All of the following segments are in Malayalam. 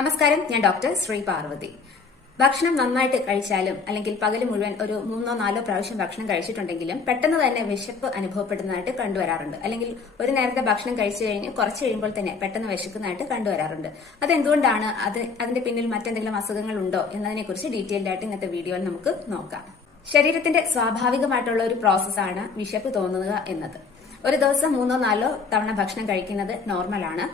നമസ്കാരം, ഞാൻ ഡോക്ടർ ശ്രീ പാർവതി. ഭക്ഷണം നന്നായിട്ട് കഴിച്ചാലും അല്ലെങ്കിൽ പകൽ മുഴുവൻ ഒരു 3-4 പ്രാവശ്യം ഭക്ഷണം കഴിച്ചിട്ടുണ്ടെങ്കിലും പെട്ടെന്ന് തന്നെ വിശപ്പ് അനുഭവപ്പെടുന്നതായിട്ട് കണ്ടുവരാറുണ്ട്. അല്ലെങ്കിൽ ഒരു നേരത്തെ ഭക്ഷണം കഴിച്ചു കഴിഞ്ഞ് കുറച്ച് കഴിയുമ്പോൾ തന്നെ പെട്ടെന്ന് വിശക്കുന്നതായിട്ട് കണ്ടുവരാറുണ്ട്. അതെന്തുകൊണ്ടാണ്? അതിന്റെ പിന്നിൽ മറ്റെന്തെങ്കിലും അസുഖങ്ങൾ ഉണ്ടോ എന്നതിനെക്കുറിച്ച് ഡീറ്റെയിൽഡ് ആയിട്ട് ഇന്നത്തെ വീഡിയോയിൽ നമുക്ക് നോക്കാം. ശരീരത്തിന്റെ സ്വാഭാവികമായിട്ടുള്ള ഒരു പ്രോസസ്സാണ് വിശപ്പ് തോന്നുക എന്നത്. ഒരു ദിവസം 3-4 തവണ ഭക്ഷണം കഴിക്കുന്നത് നോർമലാണ്.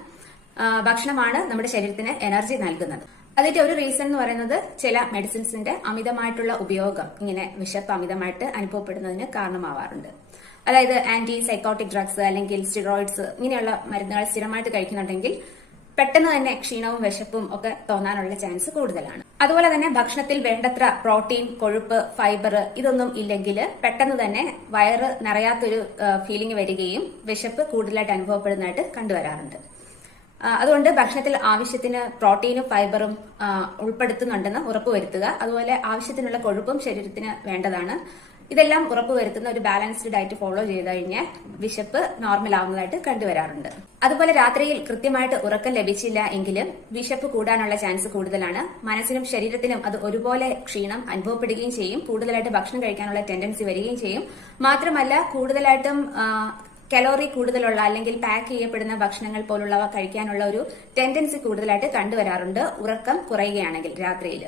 ഭക്ഷണമാണ് നമ്മുടെ ശരീരത്തിന് എനർജി നൽകുന്നത്. അതിന്റെ ഒരു റീസൺ എന്ന് പറയുന്നത് ചില മെഡിസിൻസിന്റെ അമിതമായിട്ടുള്ള ഉപയോഗം ഇങ്ങനെ വിശപ്പ് അമിതമായിട്ട് അനുഭവപ്പെടുന്നതിന് കാരണമാവാറുണ്ട്. അതായത് ആന്റി സൈക്കോട്ടിക് ഡ്രഗ്സ് അല്ലെങ്കിൽ സ്റ്റിറോയിഡ്സ് ഇങ്ങനെയുള്ള മരുന്നുകൾ സ്ഥിരമായിട്ട് കഴിക്കുന്നുണ്ടെങ്കിൽ പെട്ടെന്ന് തന്നെ ക്ഷീണവും വിശപ്പും ഒക്കെ തോന്നാനുള്ള ചാൻസ് കൂടുതലാണ്. അതുപോലെ തന്നെ ഭക്ഷണത്തിൽ വേണ്ടത്ര പ്രോട്ടീൻ, കൊഴുപ്പ്, ഫൈബർ ഇതൊന്നും ഇല്ലെങ്കിൽ പെട്ടെന്ന് തന്നെ വയറ് നിറയാത്തൊരു ഫീലിംഗ് വരികയും വിശപ്പ് കൂടുതലായിട്ട് അനുഭവപ്പെടുന്നതായിട്ട് കണ്ടുവരാറുണ്ട്. അതുകൊണ്ട് ഭക്ഷണത്തിൽ ആവശ്യത്തിന് പ്രോട്ടീനും ഫൈബറും ഉൾപ്പെടുത്തുന്നുണ്ടെന്ന് ഉറപ്പുവരുത്തുക. അതുപോലെ ആവശ്യത്തിനുള്ള കൊഴുപ്പും ശരീരത്തിന് വേണ്ടതാണ്. ഇതെല്ലാം ഉറപ്പുവരുത്തുന്ന ഒരു ബാലൻസ്ഡ് ഡയറ്റ് ഫോളോ ചെയ്ത് കഴിഞ്ഞാൽ വിശപ്പ് നോർമൽ ആവുന്നതായിട്ട് കണ്ടുവരാറുണ്ട്. അതുപോലെ രാത്രിയിൽ കൃത്യമായിട്ട് ഉറക്കം ലഭിച്ചില്ല എങ്കിലും വിശപ്പ് കൂടാനുള്ള ചാൻസ് കൂടുതലാണ്. മനസ്സിനും ശരീരത്തിനും അത് ഒരുപോലെ ക്ഷീണം അനുഭവപ്പെടുകയും ചെയ്യും. കൂടുതലായിട്ട് ഭക്ഷണം കഴിക്കാനുള്ള ടെൻഡൻസി വരികയും ചെയ്യും. മാത്രമല്ല കൂടുതലായിട്ടും കലോറി കൂടുതലുള്ള അല്ലെങ്കിൽ പാക്ക് ചെയ്യപ്പെടുന്ന ഭക്ഷണങ്ങൾ പോലുള്ളവ കഴിക്കാനുള്ള ഒരു ടെൻഡൻസി കൂടുതലായിട്ട് കണ്ടുവരാറുണ്ട് ഉറക്കം കുറയുകയാണെങ്കിൽ രാത്രിയിൽ.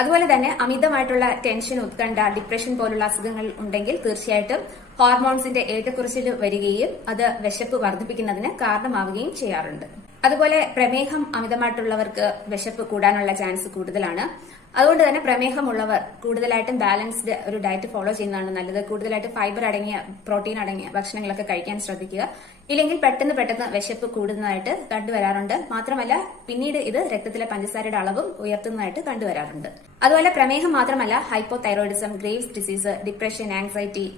അതുപോലെ തന്നെ അമിതമായിട്ടുള്ള ടെൻഷൻ, ഉത്കണ്ഠ, ഡിപ്രഷൻ പോലുള്ള അസുഖങ്ങൾ ഉണ്ടെങ്കിൽ തീർച്ചയായിട്ടും ഹോർമോൺസിന്റെ ഏറ്റക്കുറച്ചിൽ വരികയും അത് വിശപ്പ് വർദ്ധിപ്പിക്കുന്നതിന് കാരണമാവുകയും ചെയ്യാറുണ്ട്. അതുപോലെ പ്രമേഹം അമിതമായിട്ടുള്ളവർക്ക് വിശപ്പ് കൂടാനുള്ള ചാൻസ് കൂടുതലാണ്. അതുകൊണ്ട് തന്നെ പ്രമേഹമുള്ളവർ കൂടുതലായിട്ടും ബാലൻസ്ഡ് ഒരു ഡയറ്റ് ഫോളോ ചെയ്യുന്നതാണ് നല്ലത്. കൂടുതലായിട്ട് ഫൈബർ അടങ്ങിയ, പ്രോട്ടീൻ അടങ്ങിയ ഭക്ഷണങ്ങളൊക്കെ കഴിക്കാൻ ശ്രദ്ധിക്കുക. ഇല്ലെങ്കിൽ പെട്ടെന്ന് വിശപ്പ് കൂടുന്നതായിട്ട് കണ്ടുവരാറുണ്ട്. മാത്രമല്ല പിന്നീട് ഇത് രക്തത്തിലെ പഞ്ചസാരയുടെ അളവും ഉയർത്തുന്നതായിട്ട് കണ്ടുവരാറുണ്ട്. അതുപോലെ പ്രമേഹം മാത്രമല്ല hypothyroidism, Graves disease, depression, anxiety,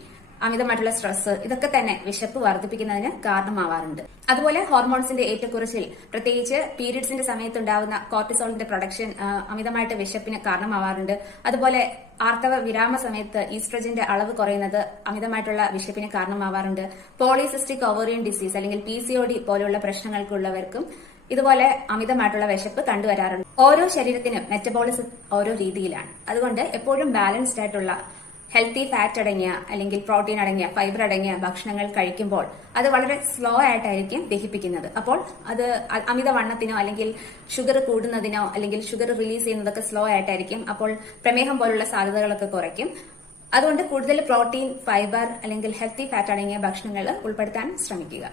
അമിതമായിട്ടുള്ള സ്ട്രെസ് ഇതൊക്കെ തന്നെ വിശപ്പ് വർദ്ധിപ്പിക്കുന്നതിന് കാരണമാവാറുണ്ട്. അതുപോലെ ഹോർമോൺസിന്റെ ഏറ്റക്കുറച്ചിൽ, പ്രത്യേകിച്ച് പീരിയഡ്സിന്റെ സമയത്തുണ്ടാവുന്ന കോർട്ടിസോളിന്റെ പ്രൊഡക്ഷൻ അമിതമായിട്ട് വിശപ്പിന് കാരണമാവാറുണ്ട്. അതുപോലെ ആർത്തവ വിരാമ സമയത്ത് ഈസ്ട്രജന്റെ അളവ് കുറയുന്നത് അമിതമായിട്ടുള്ള വിശപ്പിന് കാരണമാവാറുണ്ട്. പോളിസിസ്റ്റിക് ഓവേറിയൻ ഡിസീസ് അല്ലെങ്കിൽ PCOD പോലുള്ള പ്രശ്നങ്ങൾക്കുള്ളവർക്കും ഇതുപോലെ അമിതമായിട്ടുള്ള വിശപ്പ് കണ്ടുവരാറുണ്ട്. ഓരോ ശരീരത്തിനും മെറ്റബോളിസം ഓരോ രീതിയിലാണ്. അതുകൊണ്ട് എപ്പോഴും ബാലൻസ്ഡ് ആയിട്ടുള്ള ഹെൽത്തി ഫാറ്റ് അടങ്ങിയ അല്ലെങ്കിൽ പ്രോട്ടീൻ അടങ്ങിയ, ഫൈബർ അടങ്ങിയ ഭക്ഷണങ്ങൾ കഴിക്കുമ്പോൾ അത് വളരെ സ്ലോ ആയിട്ടായിരിക്കും ദഹിപ്പിക്കുന്നത്. അപ്പോൾ അത് അമിതവണ്ണത്തിനോ അല്ലെങ്കിൽ ഷുഗർ കൂടുന്നതിനോ അല്ലെങ്കിൽ ഷുഗർ റിലീസ് ചെയ്യുന്നതൊക്കെ സ്ലോ ആയിട്ടായിരിക്കും. അപ്പോൾ പ്രമേഹം പോലുള്ള സാധ്യതകളൊക്കെ കുറയ്ക്കും. അതുകൊണ്ട് കൂടുതൽ പ്രോട്ടീൻ, ഫൈബർ അല്ലെങ്കിൽ ഹെൽത്തി ഫാറ്റ് അടങ്ങിയ ഭക്ഷണങ്ങൾ ഉൾപ്പെടുത്താൻ ശ്രമിക്കുക.